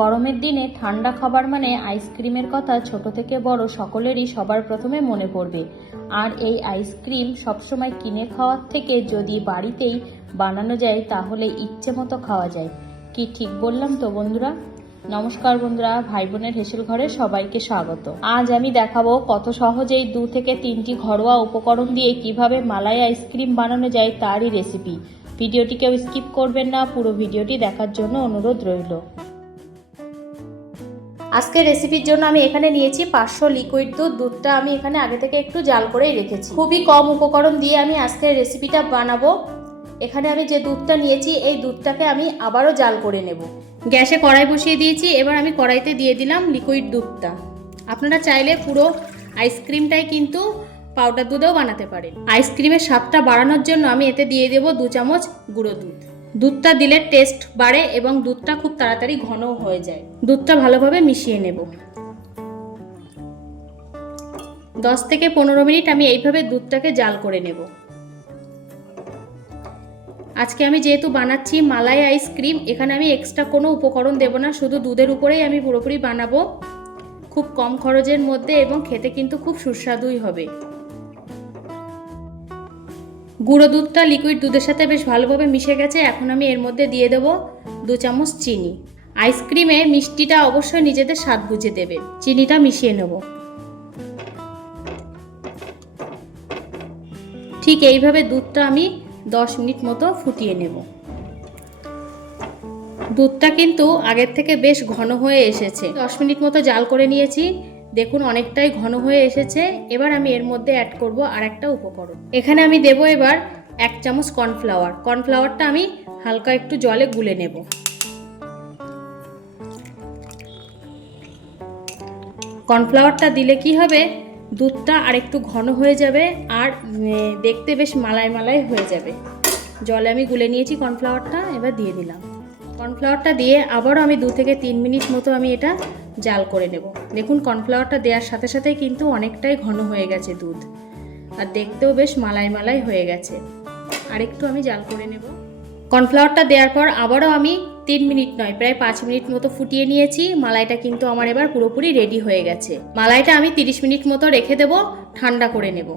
গরমের দিনে ঠান্ডা খাবার মানে আইসক্রিমের কথা ছোট থেকে বড় সকলেরই সবার প্রথমে মনে পড়বে। আর এই আইসক্রিম সবসময় কিনে খাওয়ার থেকে যদি বাড়িতেই বানানো যায়, তাহলে ইচ্ছে মতো খাওয়া যায়। কি ঠিক বললাম তো বন্ধুরা? নমস্কার বন্ধুরা ভাই বোনের হেসেল ঘরে সবাইকে স্বাগত। আজ আমি দেখাবো কত সহজেই দু থেকে তিনটি ঘরোয়া উপকরণ দিয়ে কীভাবে মালাই আইসক্রিম বানানো যায় তারই রেসিপি। ভিডিওটি কেউ স্কিপ করবেন না, পুরো ভিডিওটি দেখার জন্য অনুরোধ রইল। আজকের রেসিপির জন্য আমি এখানে নিয়েছি পাঁচশো লিকুইড দুধ। দুধটা আমি এখানে আগে থেকে একটু জাল করেই রেখেছি। খুবই কম উপকরণ দিয়ে আমি আজকের রেসিপিটা বানাবো। এখানে আমি যে দুধটা নিয়েছি, এই দুধটাকে আমি আবারও জাল করে নেব। গ্যাসে কড়াই বসিয়ে দিয়েছি, এবার আমি কড়াইতে দিয়ে দিলাম লিকুইড দুধটা। আপনারা চাইলে পুরো আইসক্রিমটাই কিন্তু পাউডার দুধেও বানাতে পারেন। আইসক্রিমের স্বাদটা বাড়ানোর জন্য আমি এতে দিয়ে দেবো দু চামচ গুঁড়ো দুধ। দুধটা দিলে টেস্ট বাড়ে এবং দুধটা খুব তাড়াতাড়ি ঘনও হয়ে যায়। দুধটা ভালোভাবে মিশিয়ে নেব। দশ থেকে পনেরো মিনিট আমি এইভাবে দুধটাকে জাল করে নেব। আজকে আমি যেহেতু বানাচ্ছি মালাই আইসক্রিম এখানে আমি এক্সট্রা কোনো উপকরণ দেব না, শুধু দুধের উপরেই আমি পুরোপুরি বানাবো। খুব কম খরচের মধ্যে এবং খেতে কিন্তু খুব সুস্বাদুই হবে। গুঁড়ো দুধটা লিকুইড দুধের সাথে বেশ ভালোভাবে মিশে গেছে, এখন আমি এর মধ্যে দিয়ে দেবো দু চামচ চিনি। আইসক্রিমে মিষ্টিটা অবশ্যই নিজেদের স্বাদ বুঝে দেবে। চিনিটা মিশিয়ে নেব। ঠিক এইভাবে দুধটা আমি দশ মিনিট মতো ফুটিয়ে নেব। দুধটা কিন্তু আগের থেকে বেশ ঘন হয়ে এসেছে। দশ মিনিট মতো জাল করে নিয়েছি। দেখুন, অনেকটাই ঘন হয়ে এসেছে। এবার আমি এর মধ্যে অ্যাড করব আর একটা উপকরণ। এখানে আমি দেব এবার এক চামচ কর্নফ্লাওয়ার কর্নফ্লাওয়ারটা আমি হালকা একটু জলে গুলে নেব। কর্নফ্লাওয়ারটা দিলে কি হবে? দুধটা আর একটু ঘন হয়ে যাবে আর দেখতে বেশ মালাই মালাই হয়ে যাবে। জলে আমি গুলে নিয়েছি কর্নফ্লাওয়ারটা এবার দিয়ে দিলাম। কর্নফ্লাওয়ারটা দিয়ে আবারও আমি দু থেকে তিন মিনিট মতো আমি এটা জাল করে নেব। দেখুন, কর্নফ্লাওয়ারটা দেওয়ার সাথে সাথেই কিন্তু অনেকটাই ঘন হয়ে গেছে দুধ। আর দেখতেও বেশ মালাই মালাই হয়ে গেছে। আর একটু আমি জাল করে নেব। কর্নফ্লাওয়ারটা দেওয়ার পর আবারও আমি তিন মিনিট নয়, প্রায় পাঁচ মিনিট মতো ফুটিয়ে নিয়েছি। মালাইটা কিন্তু আমার এবার পুরোপুরি রেডি হয়ে গেছে। মালাইটা আমি তিরিশ মিনিট মতো রেখে দেবো, ঠান্ডা করে নেব।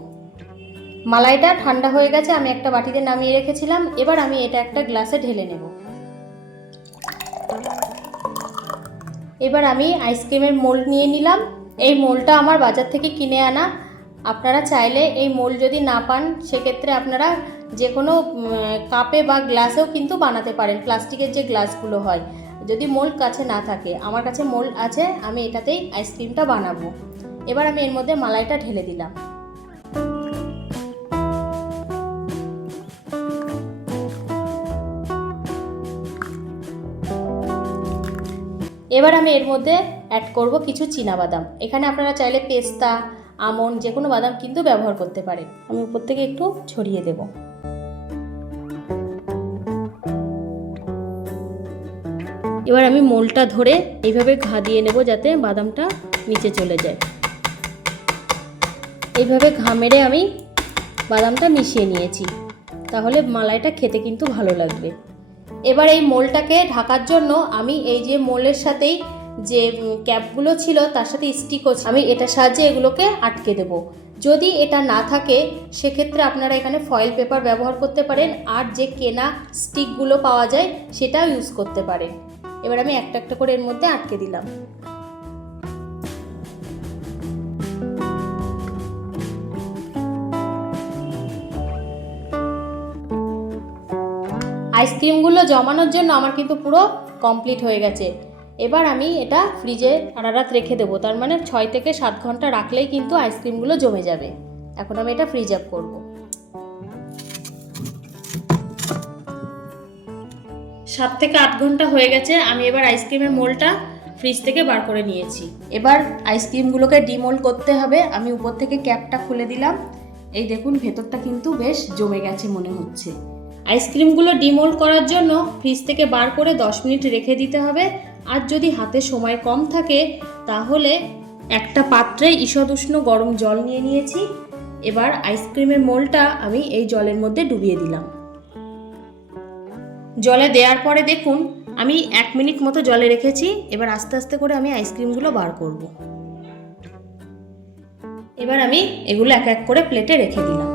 মালাইটা ঠান্ডা হয়ে গেছে, আমি একটা বাটিতে নামিয়ে রেখেছিলাম। এবার আমি এটা একটা গ্লাসে ঢেলে নেব। এবার আমি আইসক্রিমের মোল্ড নিয়ে নিলাম। এই মোল্ডটা আমার বাজার থেকে কিনে আনা। আপনারা চাইলে এই মোল্ড যদি না পান, সেক্ষেত্রে আপনারা যে কোনো কাপে বা গ্লাসেও কিন্তু বানাতে পারেন, প্লাস্টিকের যে গ্লাসগুলো হয়। যদি মোল্ড কাছে না থাকে, আমার কাছে মোল্ড আছে, আমি এটাতেই আইসক্রিমটা বানাবো। এবার আমি এর মধ্যে মালাইটা ঢেলে দিলাম। এবার আমি এর মধ্যে অ্যাড করব কিছু বাদাম এখানে আপনারা চাইলে পেস্তা আমন যে কোনো বাদাম কিন্তু ব্যবহার করতে পারেন। আমি উপর থেকে একটু ছড়িয়ে দেব। এবার আমি মোলটা ধরে এইভাবে ঘা দিয়ে নেব যাতে বাদামটা নিচে চলে যায়। এইভাবে ঘা মেরে আমি বাদামটা মিশিয়ে নিয়েছি। তাহলে মালাইটা খেতে কিন্তু ভালো লাগবে। এবার এই মোলটাকে ঢাকার জন্য আমি এই যে মোলের সাথেই যে ক্যাপগুলো ছিল তার সাথে স্টিকও আমি এটা সাহায্যে এগুলোকে আটকে দেব। যদি এটা না থাকে, সেক্ষেত্রে আপনারা এখানে ফয়েল পেপার ব্যবহার করতে পারেন আর যে কেনা স্টিকগুলো পাওয়া যায় সেটাও ইউজ করতে পারেন। এবার আমি একটা একটা করে এর মধ্যে আটকে দিলাম। আইসক্রিমগুলো জমানোর জন্য আমার কিন্তু পুরো কমপ্লিট হয়ে গেছে। এবার আমি এটা ফ্রিজে সারা রাত রেখে দেবো। তার মানে ছয় থেকে সাত ঘণ্টা রাখলেই কিন্তু আইসক্রিমগুলো জমে যাবে। এখন আমি এটা ফ্রিজ আপ করব। সাত থেকে আট ঘণ্টা হয়ে গেছে। আমি এবার আইসক্রিমের মোলটা ফ্রিজ থেকে বার করে নিয়েছি। এবার আইসক্রিমগুলোকে ডিমোল করতে হবে। আমি উপর থেকে ক্যাপটা খুলে দিলাম। এই দেখুন, ভেতরটা কিন্তু বেশ জমে গেছে মনে হচ্ছে। আইসক্রিমগুলো ডিমোল্ড করার জন্য ফ্রিজ থেকে বার করে 10 মিনিট রেখে দিতে হবে। আর যদি হাতে সময় কম থাকে, তাহলে একটা পাত্রে ঈষদ উষ্ণ গরম জল নিয়ে নিয়েছি। এবার আইসক্রিমের মোলটা আমি এই জলের মধ্যে ডুবিয়ে দিলাম। জলে দেওয়ার পরে দেখুন, আমি এক মিনিট মতো জলে রেখেছি। এবার আস্তে আস্তে করে আমি আইসক্রিমগুলো বার করব। এবার আমি এগুলো এক এক করে প্লেটে রেখে দিলাম।